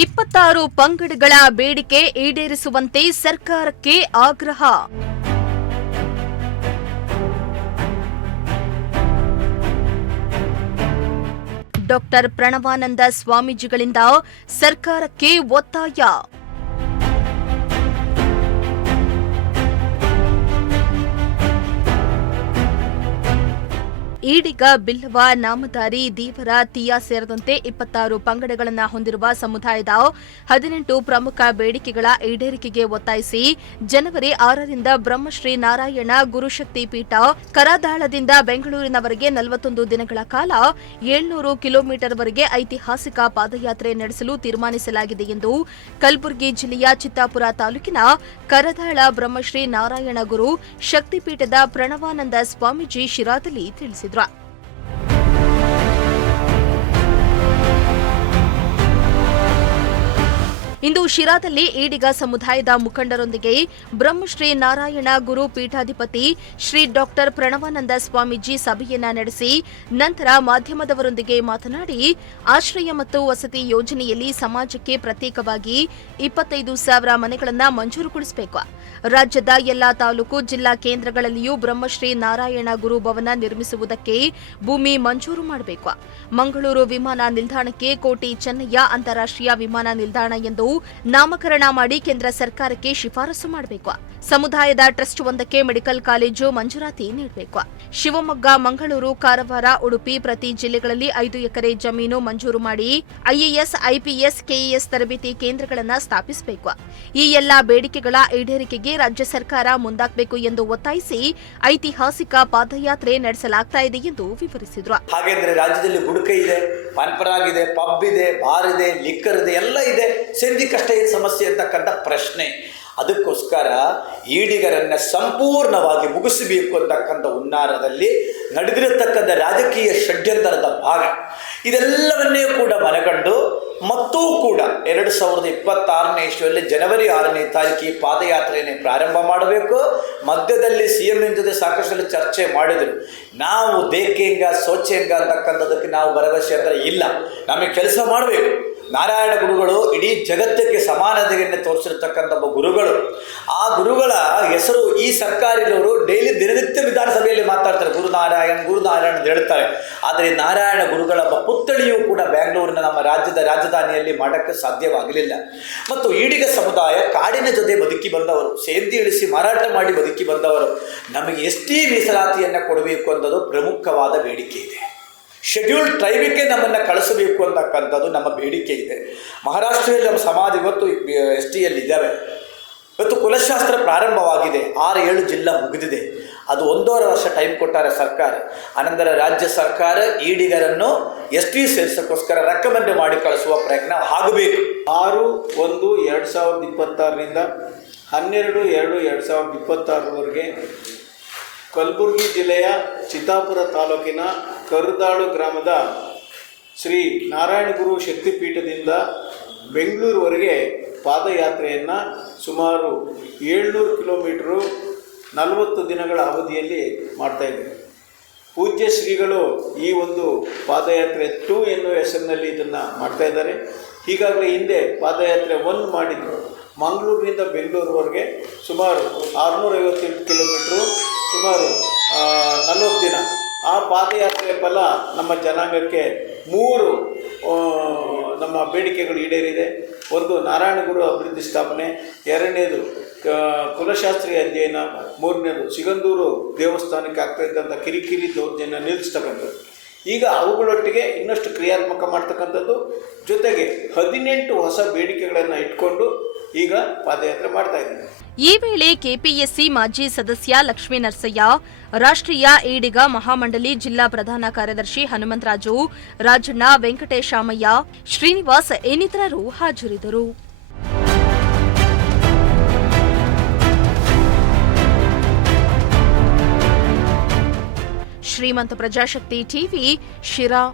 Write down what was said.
26 ಪಂಗಡಗಳ ಬೇಡಿಕೆ ಈಡೇರಿಸುವಂತೆ ಸರ್ಕಾರಕ್ಕೆ ಆಗ್ರಹ. ಡಾಕ್ಟರ್ ಪ್ರಣವಾನಂದ ಸ್ವಾಮೀಜಿಗಳಿಂದ ಸರ್ಕಾರಕ್ಕೆ ಒತ್ತಾಯ. ಈಡಿಗ ಬಿಲ್ಲವ ನಾಮಧಾರಿ ದೀವರ ತೀಯ ಸೇರಿದಂತೆ 26 ಪಂಗಡಗಳನ್ನು ಹೊಂದಿರುವ ಸಮುದಾಯದ 18 ಪ್ರಮುಖ ಬೇಡಿಕೆಗಳ ಈಡೇರಿಕೆಗೆ ಒತ್ತಾಯಿಸಿ ಜನವರಿ 6ರಿಂದ ಬ್ರಹ್ಮಶ್ರೀ ನಾರಾಯಣ ಗುರುಶಕ್ತಿ ಪೀಠ ಕರದಾಳದಿಂದ ಬೆಂಗಳೂರಿನವರೆಗೆ 41 ದಿನಗಳ ಕಾಲ 700 ಕಿಲೋಮೀಟರ್ವರೆಗೆ ಐತಿಹಾಸಿಕ ಪಾದಯಾತ್ರೆ ನಡೆಸಲು ತೀರ್ಮಾನಿಸಲಾಗಿದೆ ಎಂದು ಕಲಬುರಗಿ ಜಿಲ್ಲೆಯ ಚಿತ್ತಾಪುರ ತಾಲೂಕಿನ ಕರದಾಳ ಬ್ರಹ್ಮಶ್ರೀ ನಾರಾಯಣ ಗುರು ಶಕ್ತಿಪೀಠದ ಪ್ರಣವಾನಂದ ಸ್ವಾಮೀಜಿ ಶಿರಾದಲ್ಲಿ ತಿಳಿಸಿದರು. ಇಂದು ಶಿರಾದಲ್ಲಿ ಈಡಿಗ ಸಮುದಾಯದ ಮುಖಂಡರೊಂದಿಗೆ ಬ್ರಹ್ಮಶ್ರೀ ನಾರಾಯಣ ಗುರು ಪೀಠಾಧಿಪತಿ ಶ್ರೀ ಡಾಕ್ಟರ್ ಪ್ರಣವಾನಂದ ಸ್ವಾಮೀಜಿ ಸಭೆಯನ್ನ ನಡೆಸಿ ನಂತರ ಮಾಧ್ಯಮದವರೊಂದಿಗೆ ಮಾತನಾಡಿ ಆಶ್ರಯ ಮತ್ತು ವಸತಿ ಯೋಜನೆಯಲ್ಲಿ ಸಮಾಜಕ್ಕೆ ಪ್ರತ್ಯೇಕವಾಗಿ 25,000 ಮನೆಗಳನ್ನು ಮಂಜೂರುಗೊಳಿಸಬೇಕು. ರಾಜ್ಯದ ಎಲ್ಲಾ ತಾಲೂಕು ಜಿಲ್ಲಾ ಕೇಂದ್ರಗಳಲ್ಲಿಯೂ ಬ್ರಹ್ಮಶ್ರೀ ನಾರಾಯಣ ಗುರು ಭವನ ನಿರ್ಮಿಸುವುದಕ್ಕೆ ಭೂಮಿ ಮಂಜೂರು ಮಾಡಬೇಕು. ಮಂಗಳೂರು ವಿಮಾನ ನಿಲ್ದಾಣಕ್ಕೆ ಕೋಟಿ ಚೆನ್ನಯ್ಯ ಅಂತಾರಾಷ್ಟ್ರೀಯ ವಿಮಾನ ನಿಲ್ದಾಣ ಎಂದು ನಾಮಕರಣ ಮಾಡಿ ಕೇಂದ್ರ ಸರ್ಕಾರಕ್ಕೆ ಶಿಫಾರಸು ಮಾಡಬೇಕು. ಸಮುದಾಯದ ಟ್ರಸ್ಟ್ ಒಂದಕ್ಕೆ ಮೆಡಿಕಲ್ ಕಾಲೇಜು ಮಂಜೂರಾತಿ ನೀಡಬೇಕು. ಶಿವಮೊಗ್ಗ, ಮಂಗಳೂರು, ಕಾರವಾರ, ಉಡುಪಿ ಪ್ರತಿ ಜಿಲ್ಲೆಗಳಲ್ಲಿ 5 ಎಕರೆ ಜಮೀನು ಮಂಜೂರು ಮಾಡಿ ಐಎಎಸ್, ಐಪಿಎಸ್, ಕೆಎಎಸ್ ತರಬೇತಿ ಕೇಂದ್ರಗಳನ್ನು ಸ್ಥಾಪಿಸಬೇಕು. ಈ ಎಲ್ಲಾ ಬೇಡಿಕೆಗಳ ಈಡೇರಿಕೆಗೆ ರಾಜ್ಯ ಸರ್ಕಾರ ಮುಂದಾಗಬೇಕು ಎಂದು ಒತ್ತಾಯಿಸಿ ಐತಿಹಾಸಿಕ ಪಾದಯಾತ್ರೆ ನಡೆಸಲಾಗ್ತಾ ಇದೆ ಎಂದು ವಿವರಿಸಿದರು. ಹಾಗೆಂದ್ರೆ ರಾಜ್ಯದಲ್ಲಿ ಗುಡುಕ ಇದೆ, ಪಾನ್ಪರಾಗ್ ಇದೆ, ಪಬ್ ಇದೆ, ಬಾರ್ ಇದೆ, ಲಿಕ್ಕರ್ ಇದೆ, ಎಲ್ಲ ಇದೆ. ಸಂಧಿಕಷ್ಟ ಏನು ಸಮಸ್ಯೆ ಅಂತಕ್ಕಂಥ ಪ್ರಶ್ನೆ. ಅದಕ್ಕೋಸ್ಕರ ಈಡಿಗರನ್ನ ಸಂಪೂರ್ಣವಾಗಿ ಮುಗಿಸಬೇಕು ಅಂತಕ್ಕಂಥ ಹುನ್ನಾರದಲ್ಲಿ ನಡೆದಿರತಕ್ಕಂಥ ರಾಜಕೀಯ ಷಡ್ಯಂತರದ ಭಾಗ ಇದೆಲ್ಲವನ್ನೇ ಕೂಡ ಮನಗಂಡು ಮತ್ತೂ ಕೂಡ 2026ನೇ ಇಸ್ವಿಯಲ್ಲಿ ಜನವರಿ 6ನೇ ತಾರೀಕಿಗೆ ಪಾದಯಾತ್ರೆಯನ್ನು ಪ್ರಾರಂಭ ಮಾಡಬೇಕು. ಮಧ್ಯದಲ್ಲಿ ಸಿಎಂ ಜೊತೆ ಸಾಕಷ್ಟು ಚರ್ಚೆ ಮಾಡಿದರು. ನಾವು ದೇಖೇಂಗ ಸೋಚೇಂಗ ಅಂತಕ್ಕಂಥದಕ್ಕೆ ನಾವು ಭರವಸೆ ಅಂದರೆ ಇಲ್ಲ. ನಮಗೆ ಕೆಲಸ ಮಾಡಬೇಕು. ನಾರಾಯಣ ಗುರುಗಳು ಇಡೀ ಜಗತ್ತಿಗೆ ಸಮಾನತೆಯನ್ನು ತೋರಿಸಿರ್ತಕ್ಕಂಥ ಒಬ್ಬ ಗುರುಗಳು. ಆ ಗುರುಗಳ ಹೆಸರು ಈ ಸರ್ಕಾರದವರು ಡೈಲಿ ದಿನನಿತ್ಯ ವಿಧಾನಸಭೆಯಲ್ಲಿ ಮಾತಾಡ್ತಾರೆ. ಗುರುನಾರಾಯಣ ಅಂತ ಹೇಳ್ತಾರೆ. ಆದರೆ ನಾರಾಯಣ ಗುರುಗಳ ಒಬ್ಬ ಪುತ್ಥಳಿಯೂ ಕೂಡ ಬೆಂಗಳೂರಿನ ನಮ್ಮ ರಾಜ್ಯದ ರಾಜಧಾನಿಯಲ್ಲಿ ಮಾಡೋಕ್ಕೆ ಸಾಧ್ಯವಾಗಲಿಲ್ಲ. ಮತ್ತು ಈಡಿಗ ಸಮುದಾಯ ಕಾಡಿನ ಜೊತೆ ಬದುಕಿ ಬಂದವರು, ಸೇಂದಿ ಇಳಿಸಿ ಮಾರಾಟ ಮಾಡಿ ಬದುಕಿ ಬಂದವರು. ನಮಗೆ ಎಷ್ಟೇ ಮೀಸಲಾತಿಯನ್ನು ಕೊಡಬೇಕು ಅನ್ನೋದು ಪ್ರಮುಖವಾದ ಬೇಡಿಕೆ ಇದೆ. ಶೆಡ್ಯೂಲ್ಡ್ ಟ್ರೈಬಿಗೆ ನಮ್ಮನ್ನು ಕಳಿಸಬೇಕು ಅಂತಕ್ಕಂಥದ್ದು ನಮ್ಮ ಬೇಡಿಕೆ ಇದೆ. ಮಹಾರಾಷ್ಟ್ರದಲ್ಲಿ ನಮ್ಮ ಸಮಾಜ ಇವತ್ತು STಯಲ್ಲಿ ಇದ್ದಾವೆ. ಇವತ್ತು ಕುಲಶಾಸ್ತ್ರ ಪ್ರಾರಂಭವಾಗಿದೆ. 6-7 ಜಿಲ್ಲಾ ಮುಗಿದಿದೆ. ಅದು 1.5 ವರ್ಷ ಟೈಮ್ ಕೊಟ್ಟಾರೆ ಸರ್ಕಾರ. ಅನಂತರ ರಾಜ್ಯ ಸರ್ಕಾರ ಈಡಿಗರನ್ನು ST ಸೇರಿಸೋಕ್ಕೋಸ್ಕರ ರೆಕಮೆಂಡ್ ಮಾಡಿ ಕಳಿಸುವ ಪ್ರಯತ್ನ ಆಗಬೇಕು. 6/1/2026ರಿಂದ 12/2/2026ವರೆಗೆ ಕಲಬುರಗಿ ಜಿಲ್ಲೆಯ ಚಿತ್ತಾಪುರ ತಾಲೂಕಿನ ಕರದಾಳು ಗ್ರಾಮದ ಶ್ರೀ ನಾರಾಯಣ ಗುರು ಶಕ್ತಿಪೀಠದಿಂದ ಬೆಂಗಳೂರುವರೆಗೆ ಪಾದಯಾತ್ರೆಯನ್ನು ಸುಮಾರು 700 ಕಿಲೋಮೀಟರು 40 ದಿನಗಳ ಅವಧಿಯಲ್ಲಿ ಮಾಡ್ತಾಯಿದ್ದಾರೆ. ಪೂಜ್ಯ ಶ್ರೀಗಳು ಈ ಒಂದು ಪಾದಯಾತ್ರೆ 2 ಎನ್ನುವ ಹೆಸರಿನಲ್ಲಿ ಇದನ್ನು ಮಾಡ್ತಾಯಿದ್ದಾರೆ. ಹೀಗಾಗಲೇ ಹಿಂದೆ ಪಾದಯಾತ್ರೆ 1 ಮಾಡಿದರು. ಮಂಗಳೂರಿನಿಂದ ಬೆಂಗಳೂರುವರೆಗೆ ಸುಮಾರು 658 ಕಿಲೋಮೀಟ್ರು, ಸುಮಾರು 40 ದಿನ. ಆ ಪಾದಯಾತ್ರೆ ಫಲ ನಮ್ಮ ಜನಾಂಗಕ್ಕೆ 3 ನಮ್ಮ ಬೇಡಿಕೆಗಳು ಈಡೇರಿದೆ. ಒಂದು ನಾರಾಯಣ ಗುರು ಅಭಿವೃದ್ಧಿ ಸ್ಥಾಪನೆ, 2ನೇದು ಕುಲಶಾಸ್ತ್ರೀಯ ಅಧ್ಯಯನ, 3ನೇದು ಸಿಗಂದೂರು ದೇವಸ್ಥಾನಕ್ಕೆ ಆಗ್ತಾಯಿದ್ದಂಥ ಕಿರಿಕಿರಿ ದೌರ್ಜನ್ಯ ನಿಲ್ಲಿಸ್ತಕ್ಕಂಥದ್ದು. ಈಗ ಅವುಗಳೊಟ್ಟಿಗೆ ಇನ್ನಷ್ಟು ಕ್ರಿಯಾತ್ಮಕ ಮಾಡ್ತಕ್ಕಂಥದ್ದು, ಜೊತೆಗೆ 18 ಹೊಸ ಬೇಡಿಕೆಗಳನ್ನು ಇಟ್ಕೊಂಡು ಈಗ ಪಾದಯಾತ್ರೆ ಮಾಡ್ತಾ ಇದ್ದೀವಿ. ಈ ವೇಳೆ ಕೆಪಿಎಸ್ಸಿ ಮಾಜಿ ಸದಸ್ಯ ಲಕ್ಷ್ಮೀ ನರಸಯ್ಯ, ರಾಷ್ಟ್ರೀಯ ಈಡಿಗ ಮಹಾಮಂಡಳಿ ಜಿಲ್ಲಾ ಪ್ರಧಾನ ಕಾರ್ಯದರ್ಶಿ ಹನುಮಂತರಾಜು, ರಾಜಣ್ಣ, ವೆಂಕಟೇಶಾಮಯ್ಯ, ಶ್ರೀನಿವಾಸ್ ಇನ್ನಿತರರು ಹಾಜರಿದ್ದರು. ಶ್ರೀಮಂತ ಪ್ರಜಾಶಕ್ತಿ ಟಿವಿ, ಶಿರಾ.